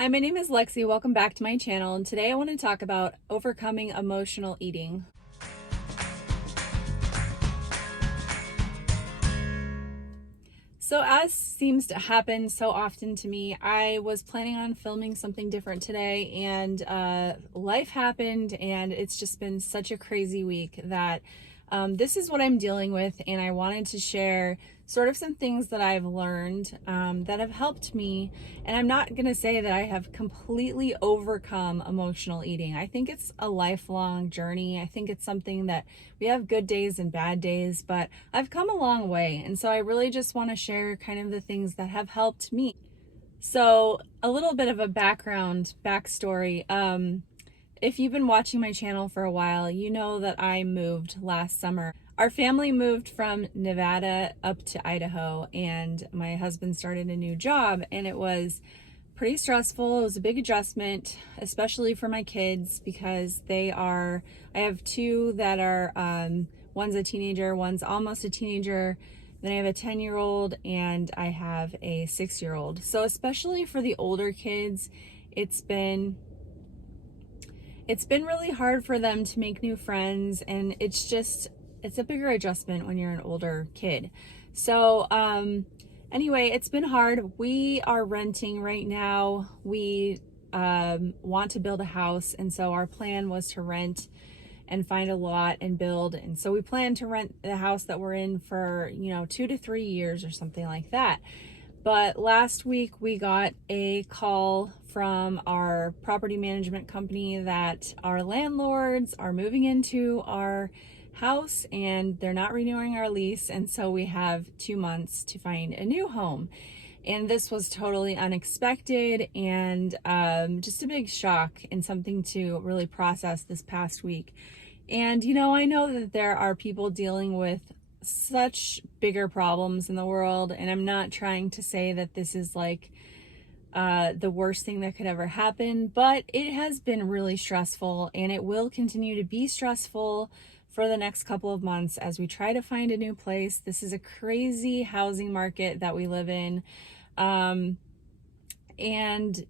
Hi, my name is Lexi. Welcome back to my channel, and today I want to talk about overcoming emotional eating. So, as seems to happen so often to me, I was planning on filming something different today, and life happened, and it's just been such a crazy week that this is what I'm dealing with, and I wanted to share sort of some things that I've learned that have helped me. And I'm not going to say that I have completely overcome emotional eating. I think it's a lifelong journey. I think it's something that we have good days and bad days, but I've come a long way. And so I really just want to share kind of the things that have helped me. So, a little bit of a backstory. If you've been watching my channel for a while, you know that I moved last summer. Our family moved from Nevada up to Idaho, and my husband started a new job, and it was pretty stressful. It was a big adjustment, especially for my kids, because I have two that are, one's a teenager, one's almost a teenager. Then I have a 10-year-old and I have a 6-year-old. So especially for the older kids, it's been really hard for them to make new friends, and it's a bigger adjustment when you're an older kid. So anyway, it's been hard. We are renting right now. We want to build a house, and so our plan was to rent and find a lot and build. And so we plan to rent the house that we're in for 2 to 3 years or something like that. But last week we got a call from our property management company that our landlords are moving into our house and they're not renewing our lease, and so we have 2 months to find a new home. And this was totally unexpected and just a big shock and something to really process this past week. And I know that there are people dealing with such bigger problems in the world, and I'm not trying to say that this is like the worst thing that could ever happen, but it has been really stressful, and it will continue to be stressful for the next couple of months as we try to find a new place. This is a crazy housing market that we live in. And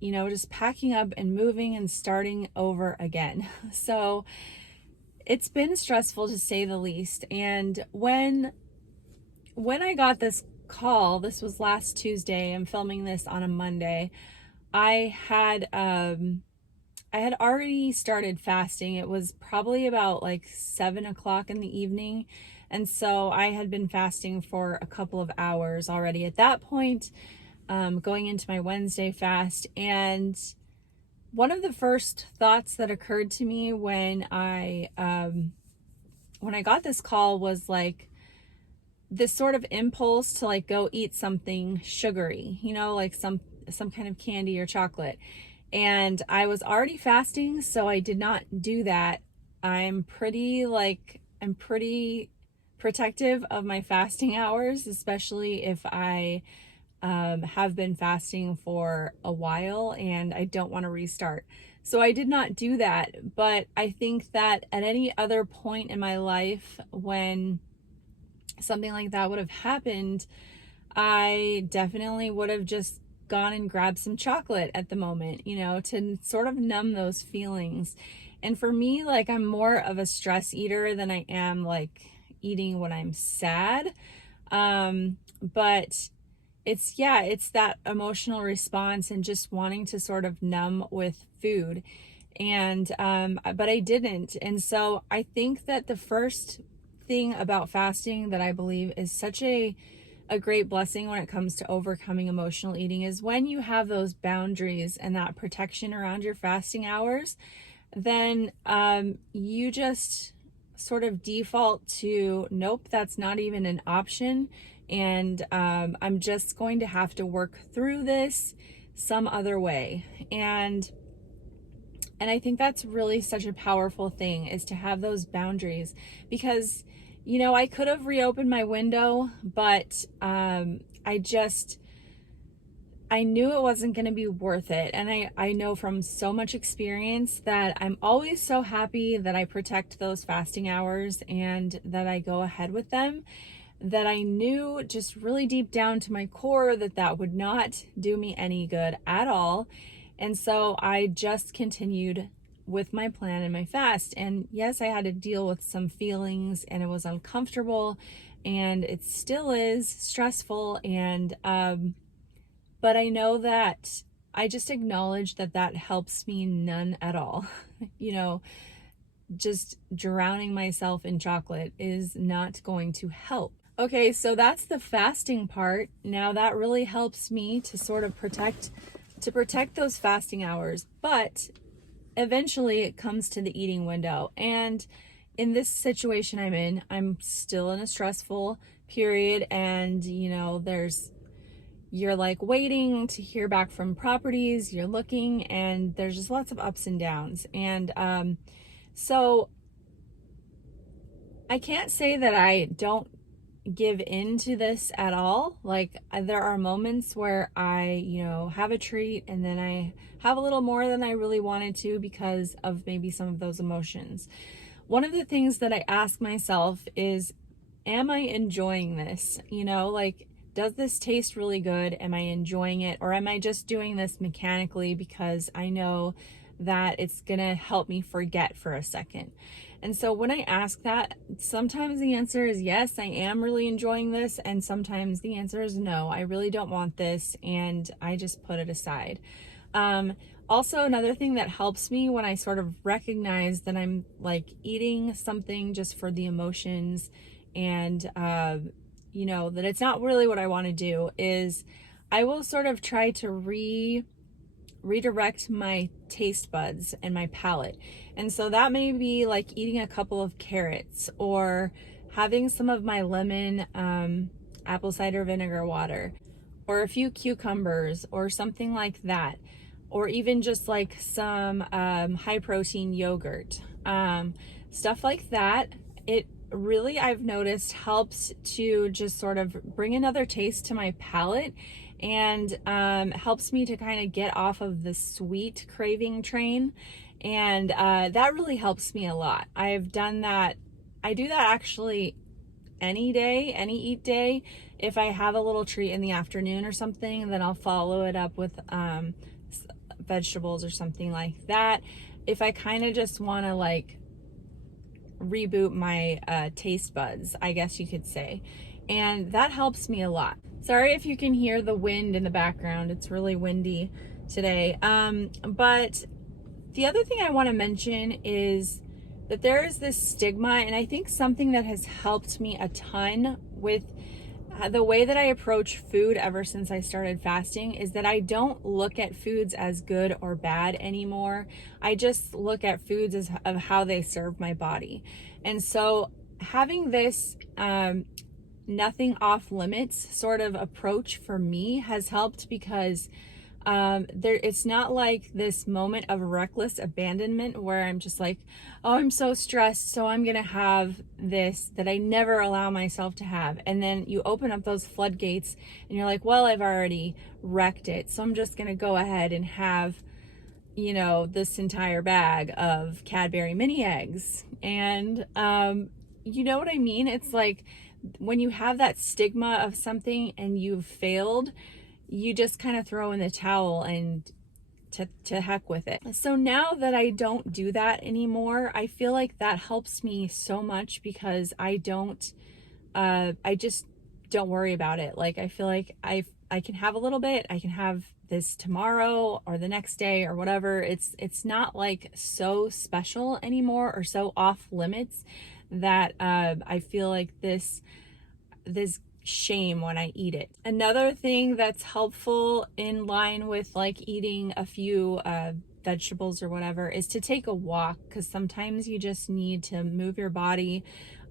just packing up and moving and starting over again. So it's been stressful to say the least. And when I got this call, this was last Tuesday, I'm filming this on a Monday, I had already started fasting. It was probably about like 7 o'clock in the evening. And so I had been fasting for a couple of hours already at that point, going into my Wednesday fast. And one of the first thoughts that occurred to me when I got this call was like this sort of impulse to like go eat something sugary, like some kind of candy or chocolate. And I was already fasting, so I did not do that. I'm pretty protective of my fasting hours, especially if I have been fasting for a while and I don't want to restart. So I did not do that. But I think that at any other point in my life when something like that would have happened, I definitely would have just gone and grabbed some chocolate at the moment, to sort of numb those feelings. And for me, like, I'm more of a stress eater than I am like eating when I'm sad. But it's that emotional response and just wanting to sort of numb with food. And but I didn't. And so I think that the first thing about fasting that I believe is such a great blessing when it comes to overcoming emotional eating is when you have those boundaries and that protection around your fasting hours, then you just sort of default to, nope, that's not even an option. And I'm just going to have to work through this some other way. And I think that's really such a powerful thing, is to have those boundaries, because, I could have reopened my window, but I knew it wasn't going to be worth it. And I know from so much experience that I'm always so happy that I protect those fasting hours and that I go ahead with them, that I knew just really deep down to my core that would not do me any good at all. And so I just continued with my plan and my fast. And yes, I had to deal with some feelings and it was uncomfortable and it still is stressful. And, but I know that I just acknowledge that that helps me none at all. You know, just drowning myself in chocolate is not going to help. Okay, so that's the fasting part. Now that really helps me to sort of protect those fasting hours, but eventually it comes to the eating window. And in this situation I'm still in a stressful period, and you know, you're like waiting to hear back from properties, you're looking, and there's just lots of ups and downs. And so I can't say that I don't give in to this at all. Like, there are moments where I, you know, have a treat and then I have a little more than I really wanted to because of maybe some of those emotions. One of the things that I ask myself is, am I enjoying this? You know, like, does this taste really good? Am I enjoying it? Or am I just doing this mechanically because I know that it's gonna help me forget for a second? And so when I ask that, sometimes the answer is yes, I am really enjoying this. And sometimes the answer is no, I really don't want this. And I just put it aside. Also, another thing that helps me when I sort of recognize that I'm like eating something just for the emotions and, you know, that it's not really what I want to do, is I will sort of try to redirect my taste buds and my palate. And so that may be like eating a couple of carrots or having some of my lemon apple cider vinegar water, or a few cucumbers or something like that, or even just like some high protein yogurt, stuff like that. It really, I've noticed, helps to just sort of bring another taste to my palate, and helps me to kind of get off of the sweet craving train. And that really helps me a lot. I've done that. I do that actually any day, any eat day. If I have a little treat in the afternoon or something, then I'll follow it up with vegetables or something like that. If I kind of just want to like reboot my taste buds, I guess you could say. And that helps me a lot. Sorry if you can hear the wind in the background. It's really windy today. But the other thing I want to mention is that there is this stigma, and I think something that has helped me a ton with the way that I approach food ever since I started fasting is that I don't look at foods as good or bad anymore. I just look at foods as of how they serve my body. And so having this nothing off limits sort of approach for me has helped, because it's not like this moment of reckless abandonment where I'm just like, oh, I'm so stressed, so I'm gonna have this that I never allow myself to have. And then you open up those floodgates and you're like, well, I've already wrecked it, so I'm just gonna go ahead and have, you know, this entire bag of Cadbury mini eggs. And you know what I mean? It's like when you have that stigma of something and you've failed, you just kind of throw in the towel and to heck with it. So now that I don't do that anymore, I feel like that helps me so much, because I just don't worry about it. Like, I feel like I can have a little bit, I can have this tomorrow or the next day or whatever. It's not like so special anymore or so off limits that I feel like this shame when I eat it. Another thing that's helpful in line with like eating a few vegetables or whatever is to take a walk, because sometimes you just need to move your body.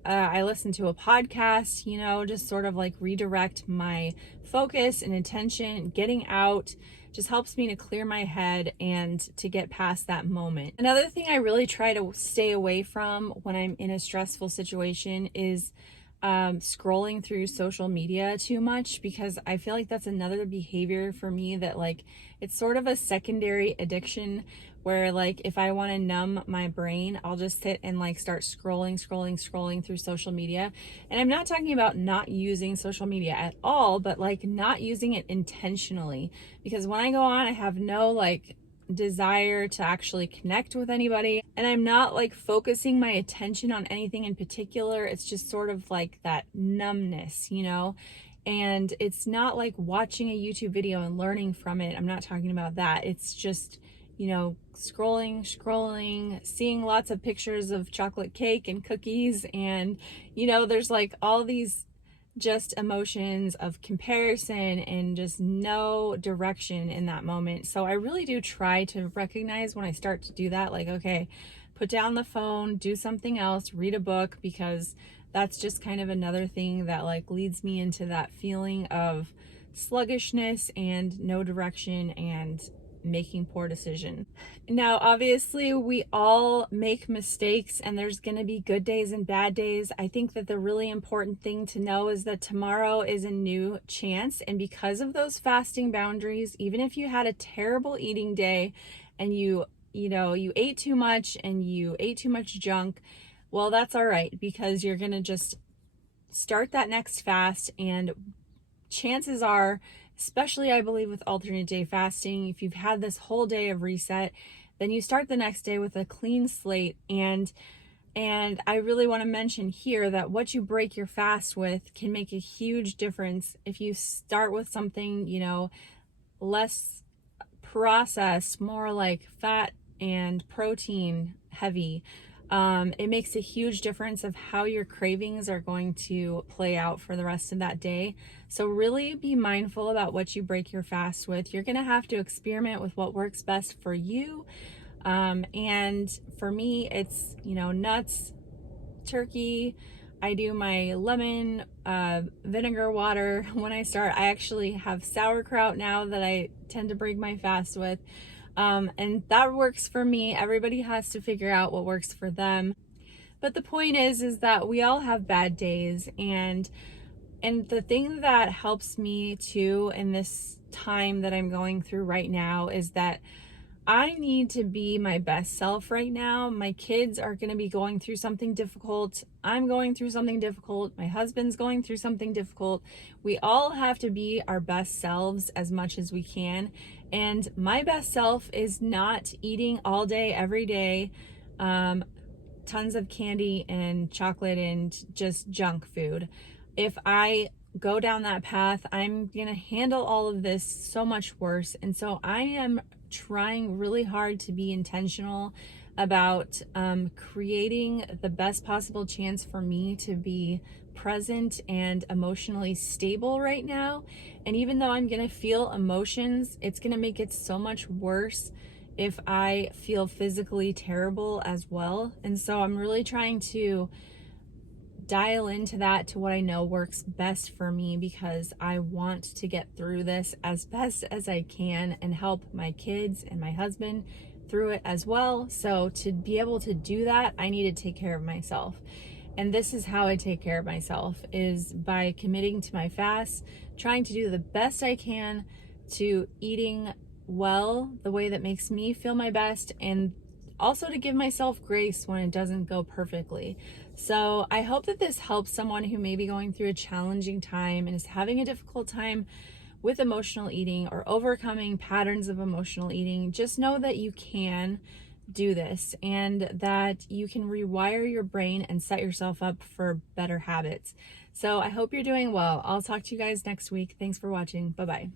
I listen to a podcast, you know, just sort of like redirect my focus and attention. Getting out just helps me to clear my head and to get past that moment. Another thing I really try to stay away from when I'm in a stressful situation is scrolling through social media too much, because I feel like that's another behavior for me that, like, it's sort of a secondary addiction where, like, if I want to numb my brain, I'll just sit and like start scrolling through social media. And I'm not talking about not using social media at all, but like not using it intentionally, because when I go on, I have no like desire to actually connect with anybody, and I'm not like focusing my attention on anything in particular. It's just sort of like that numbness, you know? And it's not like watching a YouTube video and learning from it. I'm not talking about that. It's just, you know, scrolling, seeing lots of pictures of chocolate cake and cookies, and, you know, there's like all these just emotions of comparison and just no direction in that moment. So I really do try to recognize when I start to do that, like, okay, put down the phone, do something else, read a book, because that's just kind of another thing that like leads me into that feeling of sluggishness and no direction and making poor decisions. Now, obviously, we all make mistakes and there's going to be good days and bad days. I think that the really important thing to know is that tomorrow is a new chance. And because of those fasting boundaries, even if you had a terrible eating day and you ate too much and you ate too much junk, well, that's all right, because you're going to just start that next fast, and chances are, especially I believe with alternate day fasting, if you've had this whole day of reset, then you start the next day with a clean slate. And I really want to mention here that what you break your fast with can make a huge difference. If you start with something, you know, less processed, more like fat and protein heavy, it makes a huge difference of how your cravings are going to play out for the rest of that day. So really be mindful about what you break your fast with. You're going to have to experiment with what works best for you. And for me, it's, you know, nuts, turkey. I do my lemon vinegar water when I start. I actually have sauerkraut now that I tend to break my fast with. And that works for me. Everybody has to figure out what works for them. But the point is that we all have bad days, and the thing that helps me too in this time that I'm going through right now is that I need to be my best self right now. My kids are going to be going through something difficult. I'm going through something difficult. My husband's going through something difficult. We all have to be our best selves as much as we can. And my best self is not eating all day, every day, tons of candy and chocolate and just junk food. If I go down that path, I'm going to handle all of this so much worse. And so I am trying really hard to be intentional about creating the best possible chance for me to be present and emotionally stable right now. And even though I'm going to feel emotions, it's going to make it so much worse if I feel physically terrible as well. And so I'm really trying to dial into that, to what I know works best for me, because I want to get through this as best as I can and help my kids and my husband through it as well. So to be able to do that, I need to take care of myself. And this is how I take care of myself, is by committing to my fast, trying to do the best I can to eating well, the way that makes me feel my best, and also to give myself grace when it doesn't go perfectly. So I hope that this helps someone who may be going through a challenging time and is having a difficult time with emotional eating or overcoming patterns of emotional eating. Just know that you can do this, and that you can rewire your brain and set yourself up for better habits. So I hope you're doing well. I'll talk to you guys next week. Thanks for watching. Bye-bye.